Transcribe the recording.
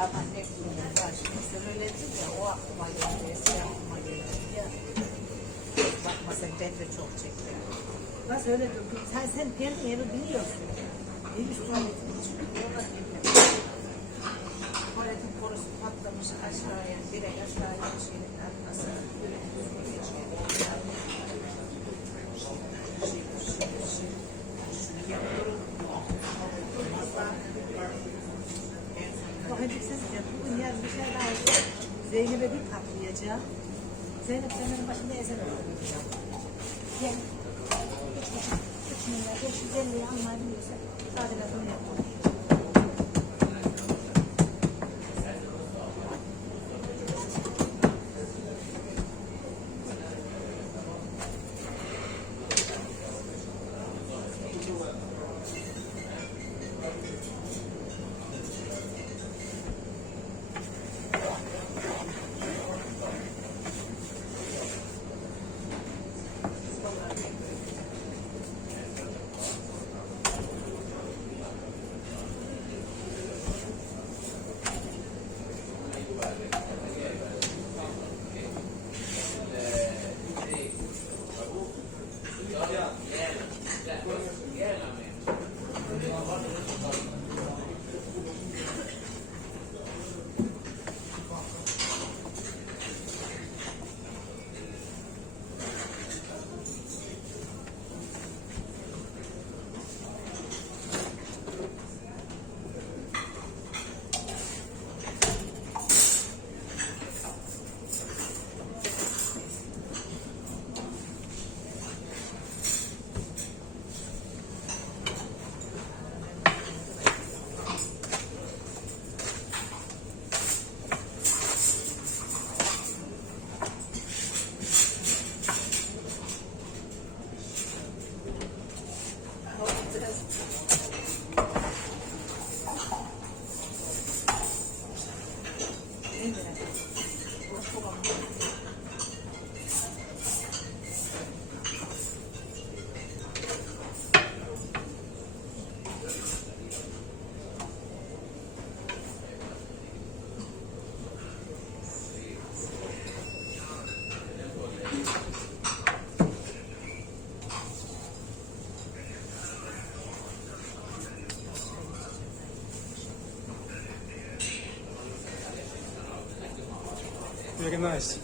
Ama ne bileyim ben şimdi sen öyle dedin ya o aklıma geldi, eski aklıma geldi. Ya, bakma sen ben de çok çektim. Nasıl öyle diyorsun? Sen kendin evi biliyorsun. Evi tuvaletin çıkıyor. Tuvaletin borusu patlamış aşağıya, direkt aşağıya şeyin arkasına. Böyle düzgün geçiyor. Şunu yapıyorum. Hadi siz de bugün yarın bir şey daha olacak. Zeynep'e bir patlayacağım. Zeynep senin başında eser olacak. Gel. 3 milyar 550'yi almayabiliyorsa sadece bunu yapalım. Very nice.